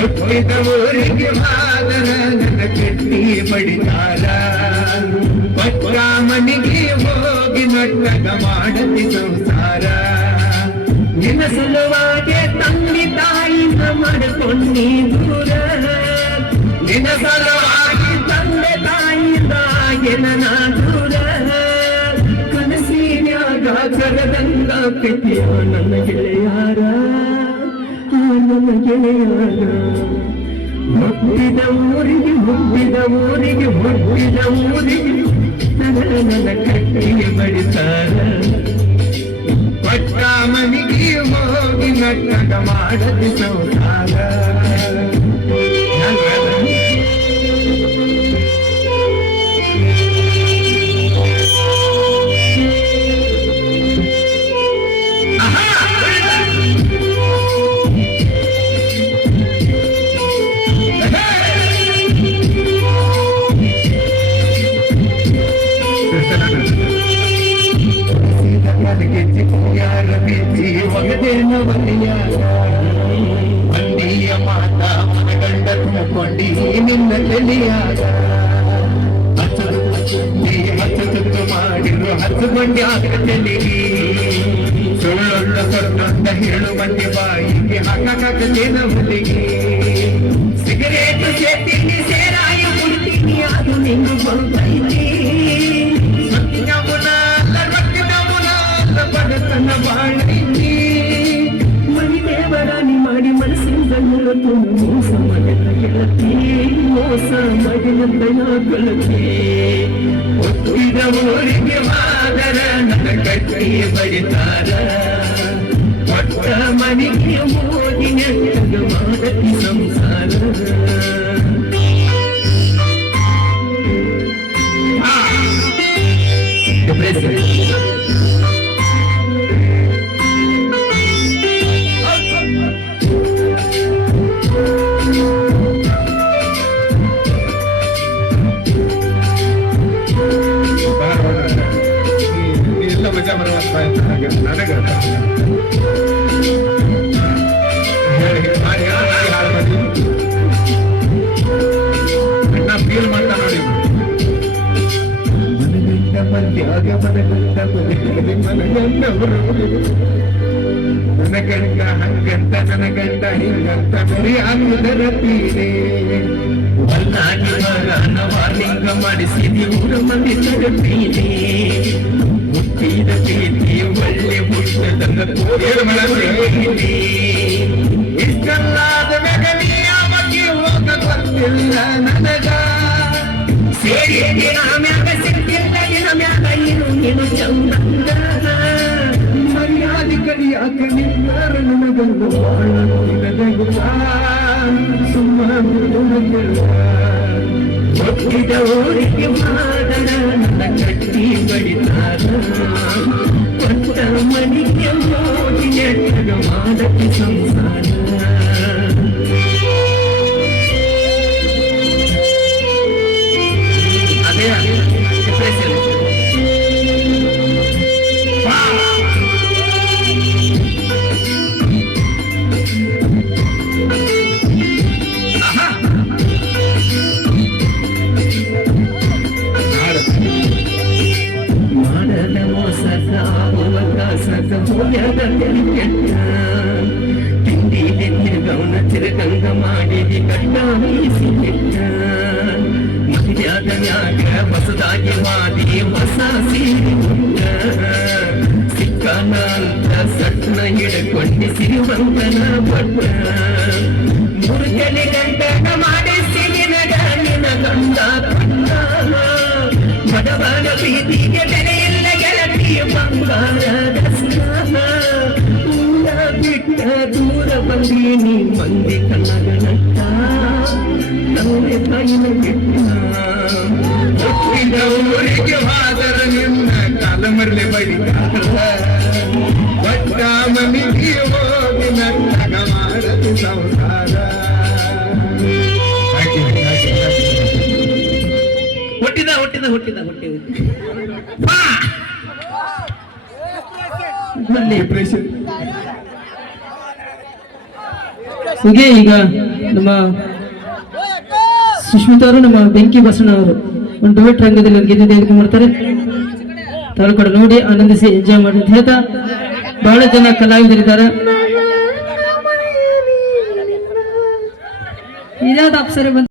ಹುಟ್ಟಿದ ಊರಿಗೆ ಮಾದರ ನನ್ನ ಕಟ್ಟಿ ಬಡಿತಾರ ಪಕ್ಕ ಮನೆಗೆ ಹೋಗಿ ನೊಟ್ಟಗ ಮಾಡತಿ ಸಂಸಾರ ನಿನ್ನ ಸಲುವಾಗಿ ತಂದೆ ತಾಯಿನ ಮಾಡಿಕೊಂಡಿ ದೂರ ನಿನ್ನ ಸಲುವಾಗಿ ತಂದೆ ತಾಯಿಯಿಂದಾಗಿ ನನ್ನ ದೂರ ಕನಸಿನ್ಯಾಗ ಕರದಂಗ ಕಟ್ಟಿಯ ನನ್ನ ಗೆಳೆಯಾರ ನನ್ನ ಗೆಳೆಯಾರ ಹುಟ್ಟಿದ ಊರಿಗೆ ಹುಟ್ಟಿದ ಊರಿಗೆ ಹುಟ್ಟಿದ ಊರಿಗೆ ನನ್ನ ಕಟ್ಟಿಗೆ ಬಡಿತಾರ ಪಟ್ಟ ಮನಿಗೆ ಹೋಗಿ ನಟ್ಟಗ ಮಾಡತಿ ಸಂಸಾರ ಮಂದಿಯ ಮಾತ ಮನಗಂಡ ತುಂಬಿಕೊಂಡಿ ನಿನ್ನ ತಲೆಯಾಗ ಹತ್ತು ಮಾಡಿದ್ರು ಹತ್ತು ಮಂದಿ ಆಗ ತಲೆಗೆ ಸುಳ್ಳೊಳ್ಳ ಸೊನ್ನೊಂದ ಹೇಳು ಮಂದಿ ಬಾಯಿಗೆ ಹಾಕಾಕತೇನ ಹುಲಿಗೆ ಸಿಗರೇಟ್ ಸೇತೀನಿ ಸೇರಾಯ ಕುಡ್ತೀನಿ ಅದು ನಿಂದು ಬರುತ್ತೈತಿ ಬಡತನ ಬಾಳೈತಿ ಮನಿದೇವರಾಣಿ ಮಾಡಿ ಮನಸ್ಸಿಂದ ಮೂಲತು ಮೋಸ ಮಾಡಿದ ಗೆಳತಿ ಮೋಸ ಮಾಡಿದಂತ ಗೆಳತಿ ಹುಟ್ಟಿದ ಊರಿಗೆ ಮಾದರ ನನ್ನ ಕಟ್ಟಿ ಬಡಿತಾರ ಪಟ್ಟ ಮನೆಗೆ ಹೋಗಿ ನೆಟ್ಟಗ ಮಾಡತಿ ಸಂಸಾರ ನನ್ನ ಗಂಡ ಹಂಗಂತ ನನ್ನ ಗಂಡ ಹಿಂಗಂತ ಬರೀ ಆಗುವುದರ ತೀರೆ ಹೊಲ್ಲಾಗಿ ಮಗನ ವಾರ್ನಿಂಗ ಮಾಡಿಸಿದಿ ಊರ ಮಂದಿ ತರತೀನೆ ಹುಟ್ಟಿದ ಪ್ರೀತಿ ಒಳ್ಳೆ ಹುಟ್ಟದನ್ನ ತೋರಿಸಿ ಇಷ್ಟಲ್ಲಾದ ಮೆಗಲಿ ಯಾವಕ್ಕೆ ಹೋಗ ಗೊತ್ತಿಲ್ಲ ನನಗ ಸೇರಿ ಮ್ಯಾಗ ಸಿಕ್ಕಿಲ್ಲ ಮ್ಯಾಗ ನೀನು ಚಂದ ಮರ್ಯಾದೆ ಕಲಿಯಾಕ ನಿನ್ನಾರ ನನಗಂದು ಹುಟ್ಟಿದ ಊರಿಗೆ ಮಾದರ ನನ್ನ ಕಟ್ಟಿ ಬಡಿತಾರ ಪಟ್ಟ ಮನಿಗೆ ಹೋಗಿ ನೆಟ್ಟಗ ಮಾಡತಿ ಸಂಸಾರ ತಿಂಡಿ ತಿರುಗವನ ತಿರುಗಂಗ ಮಾಡಿದಿ ಕಟ್ಟ ಮೀಸಿಟ್ಟ ಮಧ್ಯಾದ ಮ್ಯಾಗ ಹೊಸದಾಗಿ ಮಾಡಿ ಹೊಸ ಸೀರೆ ಸಿಕ್ಕನ ಅಂತ ಸಟ್ನ ಹಿಡ್ಕೊಂಡು ಸಿರಿವಂತನ ಪಟ್ಟ ಮುರುಗಲಿ ಗಂಟನ ಮಾಡಿಸಿ ನಿನಗ ನಿನ ಗಂಡ ಬಡವನ ಪ್ರೀತಿಗೆ ಬೆಲೆ ಇಲ್ಲ ಗೆಳತಿ ಬಂಗಾರದ ಬಿಟ್ಟ ದೂರ ಬಂದೀನಿ ಮಂದಿ ಕಣ್ಣಗ ನಟ್ಟ ನಮ್ಮೆ ತಾಯಿನ ಬಿಟ್ಟ ಹುಟ್ಟಿದ ಊರಿಗೆ ಹಾದರ ನಿನ್ನ ಕಾಲ ಮರಲೆ ಬಡಿತಾರ ಪಟ್ಟ ಮನಿಗೆ ಹೋಗಿ ನನ್ನಗ ಮಾಡತಿ ಸಂಸಾರ ಹುಟ್ಟಿದ ಹುಟ್ಟಿದ ಹುಟ್ಟಿದ ಹುಟ್ಟಿದ ಹೀಗೆ ಈಗ ನಮ್ಮ ಸುಷ್ಮಿತಾ ಅವರು, ನಮ್ಮ ಬೆಂಕಿ ಬಸಣ್ಣ ಅವರು ಒಂದು ಡುವೆಟ್ ರಂಗದಲ್ಲಿ ಒಂದು ಗೆದ್ದು ತೆಗೆದುಕೊಂಡು ಮಾಡ್ತಾರೆ. ತಾವು ಕೂಡ ನೋಡಿ ಆನಂದಿಸಿ ಎಂಜಾಯ್ ಮಾಡಿ ಅಂತ ಹೇಳ್ತಾ, ಬಹಳ ಜನ ಕಲಾವಿದರಿದ್ದಾರೆ. ಇದಾದ ಅಪ್ಸರೆ ಬಂತು.